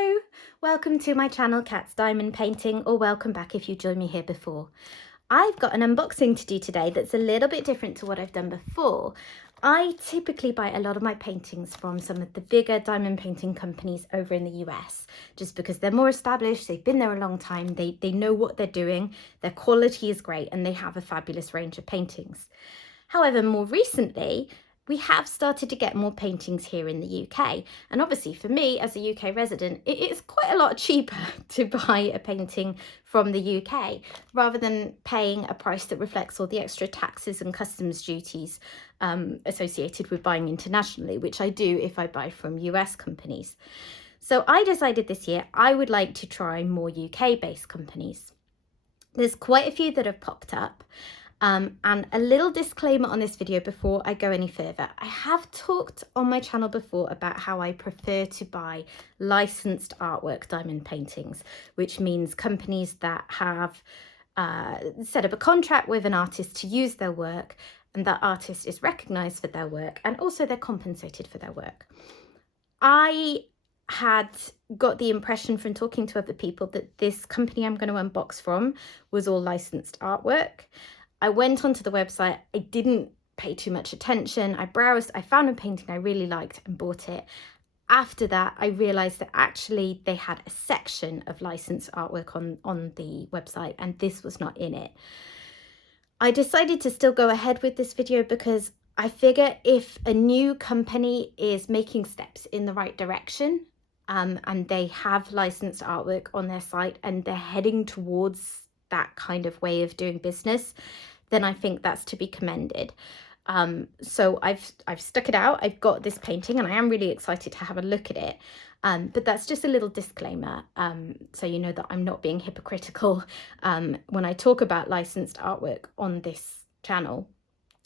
Hello, welcome to my channel Cat's Diamond Painting, or welcome back if you joined me here before. I've got an unboxing to do today that's a little bit different to what I've done before. I typically buy a lot of my paintings from some of the bigger diamond painting companies over in the US, just because they're more established, they've been there a long time, they know what they're doing, their quality is great, and they have a fabulous range of paintings. However, more recently, we have started to get more paintings here in the UK. And obviously for me as a UK resident, it is quite a lot cheaper to buy a painting from the UK rather than paying a price that reflects all the extra taxes and customs duties associated with buying internationally, which I do if I buy from US companies. So I decided this year I would like to try more UK-based companies. There's quite a few that have popped up. And a little disclaimer on this video before I go any further. I have talked on my channel before about how I prefer to buy licensed artwork diamond paintings, which means companies that have set up a contract with an artist to use their work, and that artist is recognized for their work, and also they're compensated for their work. I had got the impression from talking to other people that this company I'm going to unbox from was all licensed artwork. I went onto the website, I didn't pay too much attention, I browsed, I found a painting I really liked and bought it. After that, I realised that actually they had a section of licensed artwork on the website, and this was not in it. I decided to still go ahead with this video because I figure if a new company is making steps in the right direction, and they have licensed artwork on their site and they're heading towards that kind of way of doing business, then I think that's to be commended. So I've stuck it out. I've got this painting and I am really excited to have a look at it. But that's just a little disclaimer, so you know that I'm not being hypocritical when I talk about licensed artwork on this channel,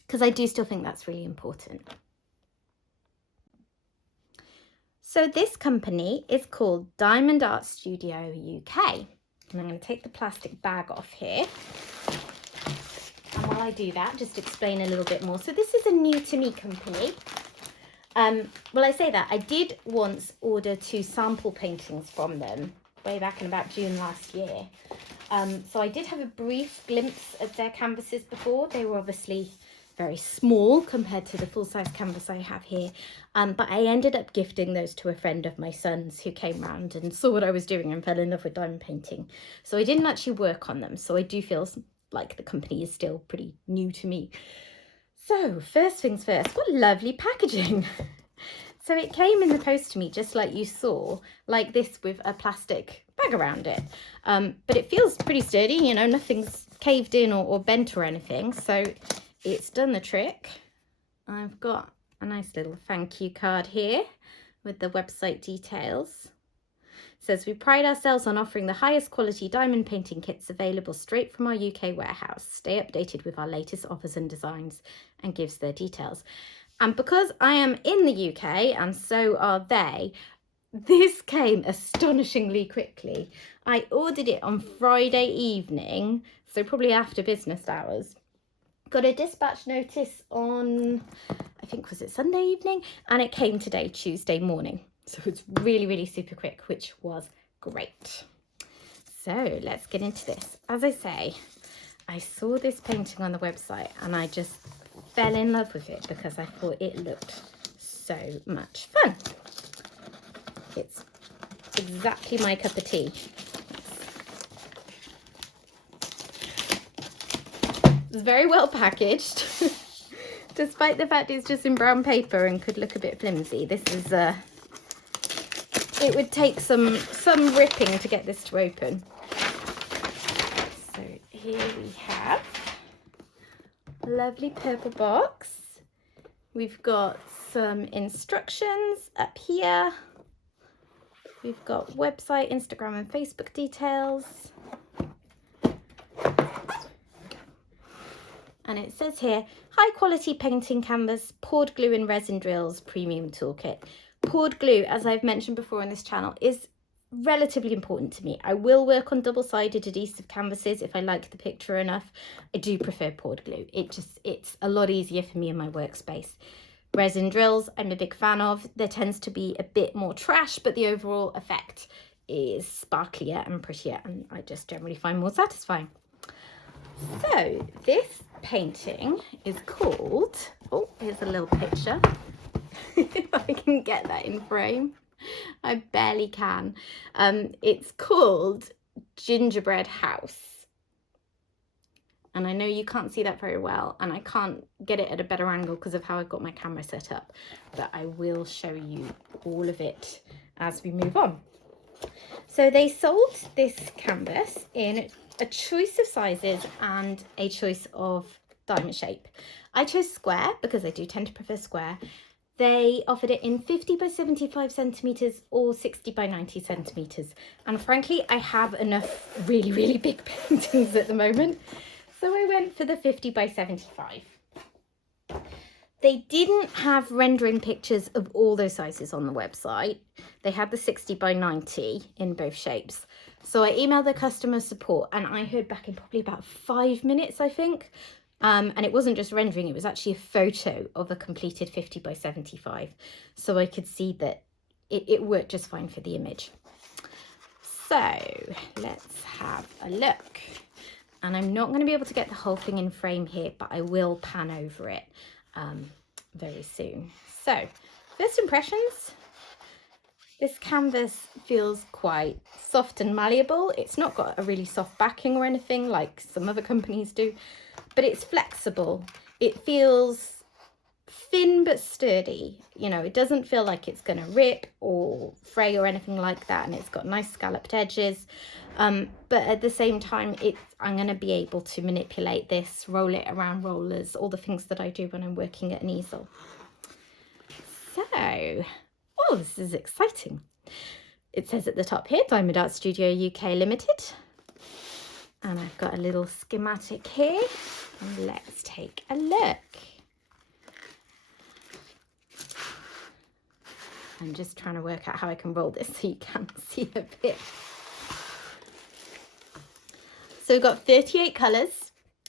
because I do still think that's really important. So this company is called Diamond Art Studio UK. And I'm going to take the plastic bag off here. And while I do that, just explain a little bit more. So this is a new to me company. Well, I say that I did once order 2 sample paintings from them way back in about June last year. So I did have a brief glimpse of their canvases before. They were obviously very small compared to the full-size canvas I have here, but I ended up gifting those to a friend of my son's who came round and saw what I was doing and fell in love with diamond painting. So I didn't actually work on them, so I do feel like the company is still pretty new to me. So first things first, what lovely packaging. So it came in the post to me just like you saw, like this, with a plastic bag around it, but it feels pretty sturdy, you know, nothing's caved in or bent or anything, so it's done the trick. I've got a nice little thank you card here with the website details. It says, we pride ourselves on offering the highest quality diamond painting kits available straight from our UK warehouse. Stay updated with our latest offers and designs, and gives their details. And because I am in the UK and so are they, this came astonishingly quickly. I ordered it on Friday evening, so probably after business hours. Got a dispatch notice on, I think, was it Sunday evening? And it came today, Tuesday morning. So it's really, really super quick, which was great. So let's get into this. As I say, I saw this painting on the website and I just fell in love with it because I thought it looked so much fun. It's exactly my cup of tea. It's very well packaged, despite the fact it's just in brown paper and could look a bit flimsy. This is it would take some ripping to get this to open. So here we have a lovely purple box. We've got some instructions up here. We've got website, Instagram and Facebook details. And it says here, high quality painting canvas, poured glue and resin drills, premium toolkit. Poured glue, as I've mentioned before on this channel, is relatively important to me. I will work on double-sided adhesive canvases if I like the picture enough. I do prefer poured glue. It's a lot easier for me in my workspace. resin drills I'm a big fan of. There tends to be a bit more trash, but the overall effect is sparklier and prettier, and I just generally find more satisfying. So this painting is called, oh, here's a little picture. If I can get that in frame. I barely can. It's called Gingerbread House. And I know you can't see that very well, and I can't get it at a better angle because of how I've got my camera set up, but I will show you all of it as we move on. So they sold this canvas in a choice of sizes and a choice of diamond shape. I chose square because I do tend to prefer square. They offered it in 50 by 75 centimetres or 60 by 90 centimetres. And frankly, I have enough really, really big paintings at the moment. So I went for the 50 by 75. They didn't have rendering pictures of all those sizes on the website. They had the 60 by 90 in both shapes. So I emailed the customer support and I heard back in probably about 5 minutes, I think. And it wasn't just rendering, it was actually a photo of a completed 50 by 75. So I could see that it worked just fine for the image. So let's have a look. And I'm not going to be able to get the whole thing in frame here, but I will pan over it very soon. So first impressions, this canvas feels quite soft and malleable. It's not got a really soft backing or anything like some other companies do, but it's flexible. It feels thin but sturdy. You know, it doesn't feel like it's going to rip or fray or anything like that, and it's got nice scalloped edges. But at the same time, I'm going to be able to manipulate this, roll it around rollers, all the things that I do when I'm working at an easel. So, oh, this is exciting. It says at the top here, Diamond Art Studio UK Limited. And I've got a little schematic here. And let's take a look. I'm just trying to work out how I can roll this so you can see a bit. So we've got 38 colours,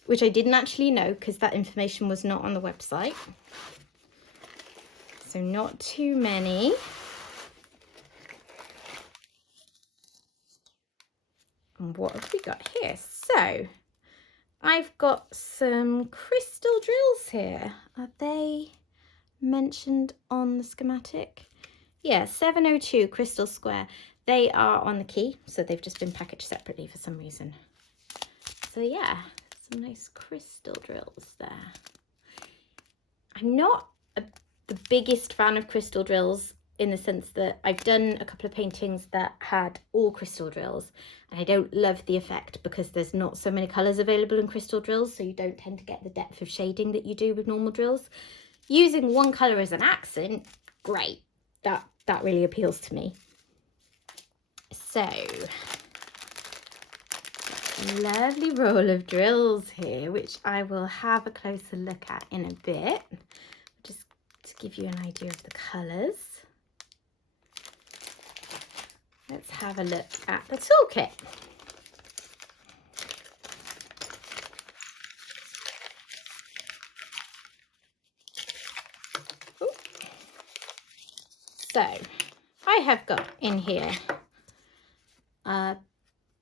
which I didn't actually know because that information was not on the website. So not too many. And what have we got here? So I've got some crystal drills here. Are they mentioned on the schematic? Yeah, 702 crystal square. They are on the key, so they've just been packaged separately for some reason. So yeah, some nice crystal drills there. I'm not the biggest fan of crystal drills in the sense that I've done a couple of paintings that had all crystal drills, and I don't love the effect because there's not so many colours available in crystal drills, so you don't tend to get the depth of shading that you do with normal drills. Using one colour as an accent, great. That really appeals to me. So, lovely roll of drills here, which I will have a closer look at in a bit, just to give you an idea of the colours. Let's have a look at the toolkit. Ooh. So, I have got in here a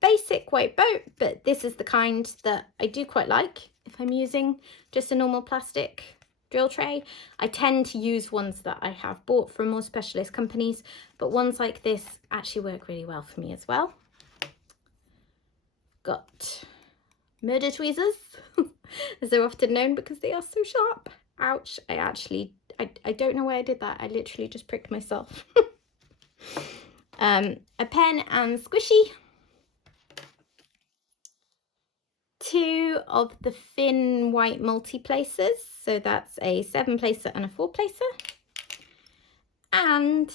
basic white boat, but this is the kind that I do quite like if I'm using just a normal plastic drill tray. I tend to use ones that I have bought from more specialist companies, but ones like this actually work really well for me as well. Got murder tweezers, as they're often known because they are so sharp. Ouch, I don't know why I did that. I literally just pricked myself. A pen and squishy. 2 of the thin white multi-placers, so that's a 7-placer and a 4-placer, and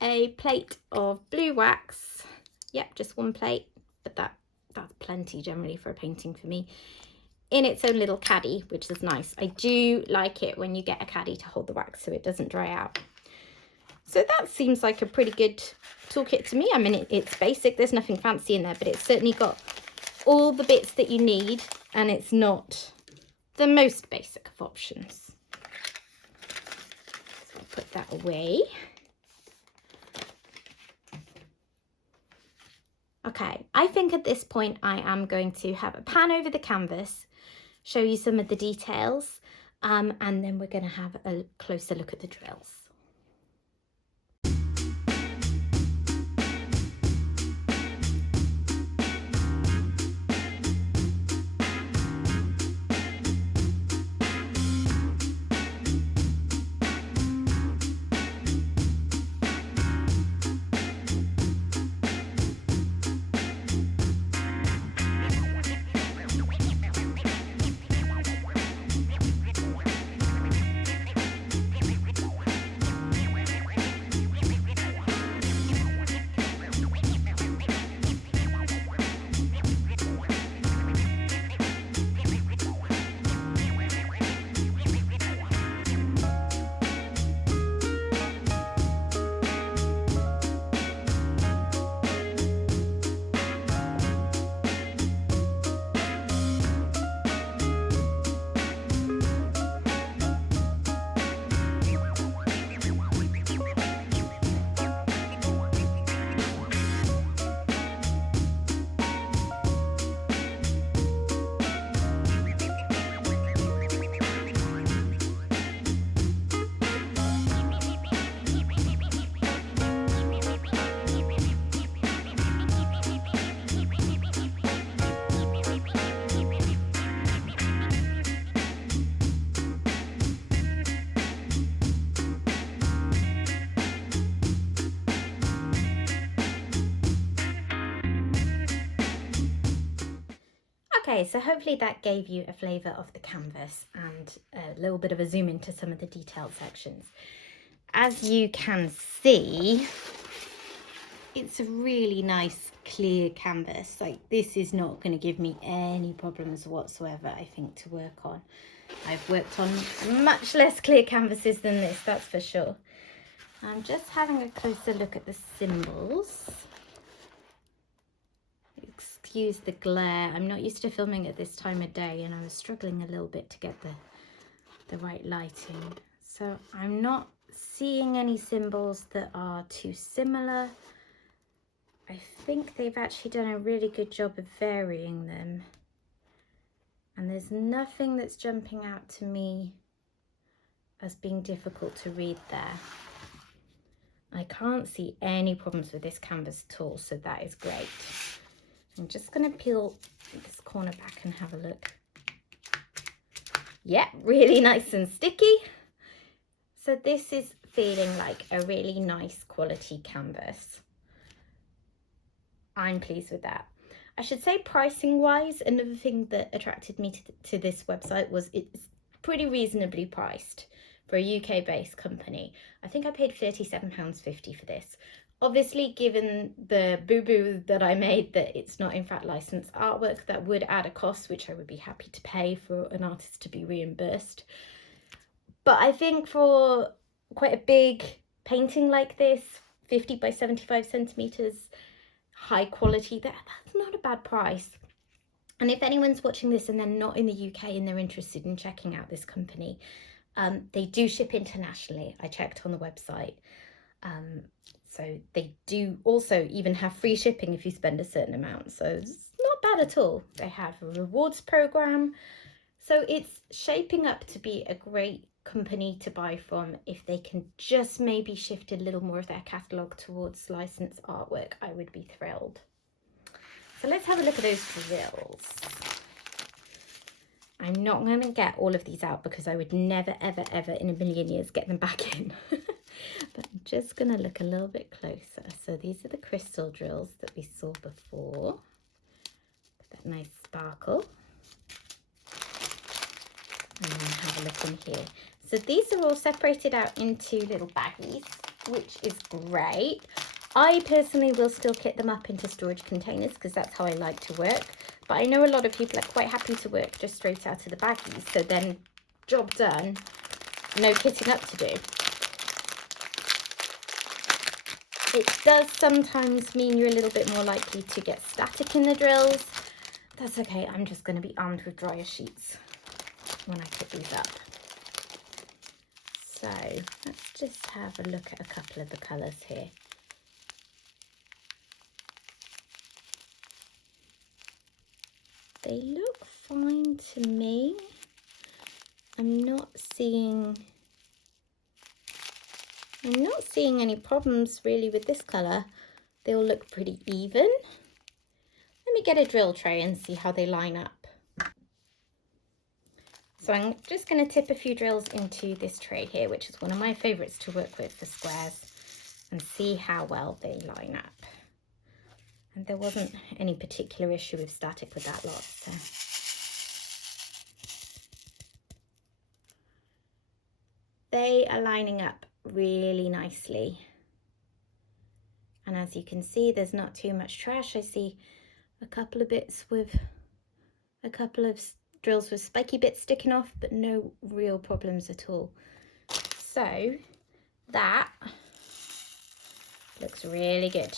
a plate of blue wax. Yep, just 1 plate, but that's plenty generally for a painting for me, in its own little caddy, which is nice. I do like it when you get a caddy to hold the wax so it doesn't dry out. So that seems like a pretty good toolkit to me. I mean, it's basic, there's nothing fancy in there, but it's certainly got all the bits that you need, and it's not the most basic of options. that away. Okay, I think at this point I am going to have a pan over the canvas, show you some of the details, and then we're going to have a closer look at the drills. Okay, so hopefully that gave you a flavour of the canvas and a little bit of a zoom into some of the detailed sections. As you can see, it's a really nice clear canvas. Like, this is not going to give me any problems whatsoever, I think, to work on. I've worked on much less clear canvases than this, that's for sure. I'm just having a closer look at the symbols. Excuse the glare. I'm not used to filming at this time of day, and I was struggling a little bit to get the right lighting. So I'm not seeing any symbols that are too similar. I think they've actually done a really good job of varying them. And there's nothing that's jumping out to me as being difficult to read there. I can't see any problems with this canvas at all, so that is great. I'm just going to peel this corner back and have a look. Yeah, really nice and sticky. So this is feeling like a really nice quality canvas. I'm pleased with that. I should say, pricing wise, another thing that attracted me to this website was it's pretty reasonably priced for a UK based company. I think I paid £37.50 for this. Obviously, given the boo-boo that I made that it's not in fact licensed artwork, that would add a cost, which I would be happy to pay for an artist to be reimbursed. But I think for quite a big painting like this, 50 by 75 centimeters, high quality, that's not a bad price. And if anyone's watching this and they're not in the UK and they're interested in checking out this company, they do ship internationally. I checked on the website. So they do also even have free shipping if you spend a certain amount. So it's not bad at all. They have a rewards program. So it's shaping up to be a great company to buy from. If they can just maybe shift a little more of their catalogue towards licensed artwork, I would be thrilled. So let's have a look at those drills. I'm not going to get all of these out because I would never, ever, ever in a million years get them back in. But I'm just going to look a little bit closer. So these are the crystal drills that we saw before. That nice sparkle. And then have a look in here. So these are all separated out into little baggies, which is great. I personally will still kit them up into storage containers because that's how I like to work. But I know a lot of people are quite happy to work just straight out of the baggies. So then, job done, no kitting up to do. It does sometimes mean you're a little bit more likely to get static in the drills. That's okay, I'm just going to be armed with dryer sheets when I put these up. So let's just have a look at a couple of the colours here. They look fine to me. I'm not seeing any problems really with this colour. They all look pretty even. Let me get a drill tray and see how they line up. So I'm just going to tip a few drills into this tray here, which is one of my favourites to work with for squares, and see how well they line up. And there wasn't any particular issue with static with that lot, so. They are lining up really nicely. And as you can see, there's not too much trash. I see a couple of bits with a couple of drills with spiky bits sticking off, but no real problems at all. So that looks really good.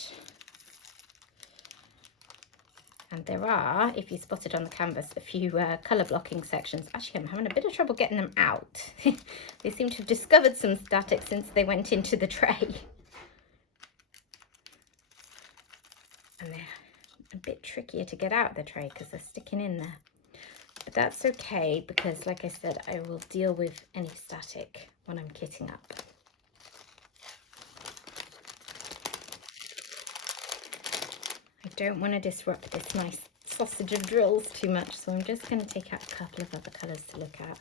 And there are, if you spotted on the canvas, a few colour blocking sections. Actually, I'm having a bit of trouble getting them out. They seem to have discovered some static since they went into the tray. And they're a bit trickier to get out of the tray because they're sticking in there. But that's okay, because like I said, I will deal with any static when I'm kitting up. I don't want to disrupt this nice sausage of drills too much, so I'm just going to take out a couple of other colours to look at.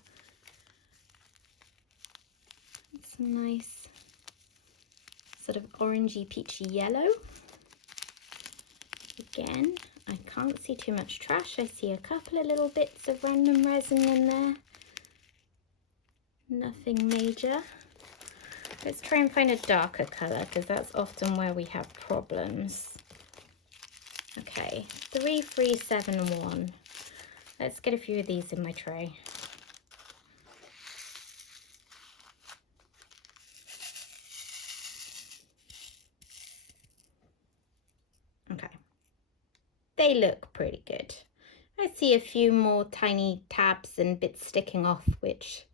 It's nice sort of orangey peachy yellow. Again, I can't see too much trash. I see a couple of little bits of random resin in there. Nothing major. Let's try and find a darker colour, because that's often where we have problems. Okay, 3371. Let's get a few of these in my tray. Okay, they look pretty good. I see a few more tiny tabs and bits sticking off, which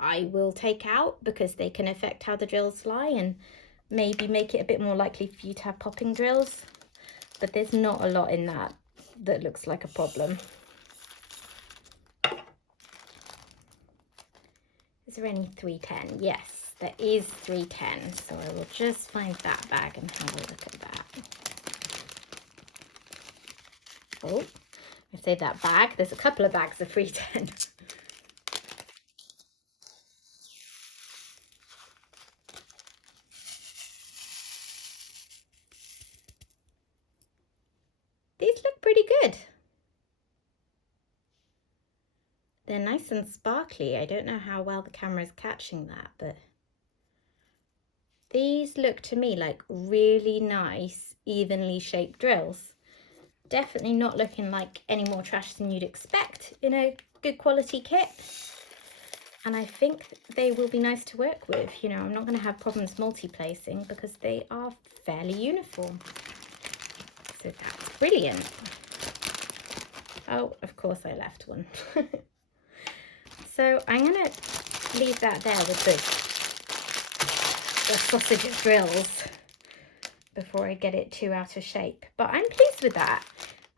I will take out because they can affect how the drills lie and maybe make it a bit more likely for you to have popping drills. But there's not a lot in that looks like a problem. Is there any 310? Yes, there is 310. So I will just find that bag and have a look at that. Oh, I say that bag. There's a couple of bags of 310. These look pretty good. They're nice and sparkly. I don't know how well the camera is catching that, but these look to me like really nice, evenly shaped drills. Definitely not looking like any more trash than you'd expect in a good quality kit. And I think they will be nice to work with. You know, I'm not going to have problems multi-placing because they are fairly uniform. So that's brilliant. Oh, of course I left one. So I'm going to leave that there with the sausage of drills before I get it too out of shape. But I'm pleased with that.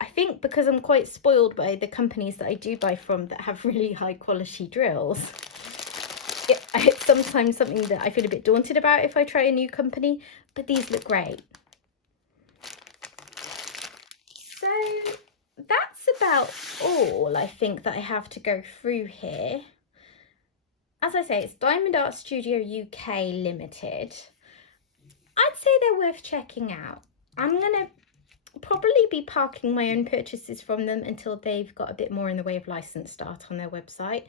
I think because I'm quite spoiled by the companies that I do buy from that have really high quality drills, it's sometimes something that I feel a bit daunted about if I try a new company, but these look great. So that's about all I think that I have to go through here. As I say, it's Diamond Art Studio UK Limited. I'd say they're worth checking out. I'm going to probably be parking my own purchases from them until they've got a bit more in the way of licensed art on their website.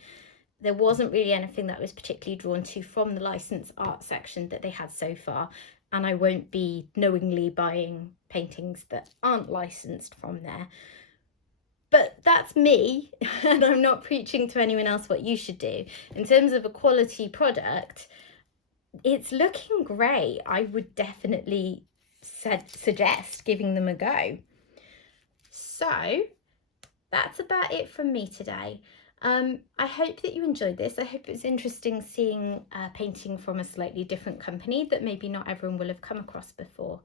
There wasn't really anything that I was particularly drawn to from the licensed art section that they had so far, and I won't be knowingly buying paintings that aren't licensed from there. But that's me, and I'm not preaching to anyone else what you should do. In terms of a quality product, it's looking great. I would definitely suggest giving them a go. So that's about it from me today. I hope that you enjoyed this. I hope it was interesting seeing painting from a slightly different company that maybe not everyone will have come across before.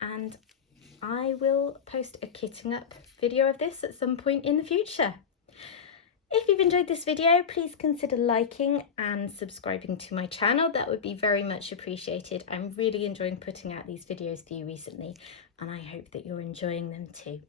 And I will post a kitting up video of this at some point in the future. If you've enjoyed this video, please consider liking and subscribing to my channel. That would be very much appreciated. I'm really enjoying putting out these videos for you recently, and I hope that you're enjoying them too.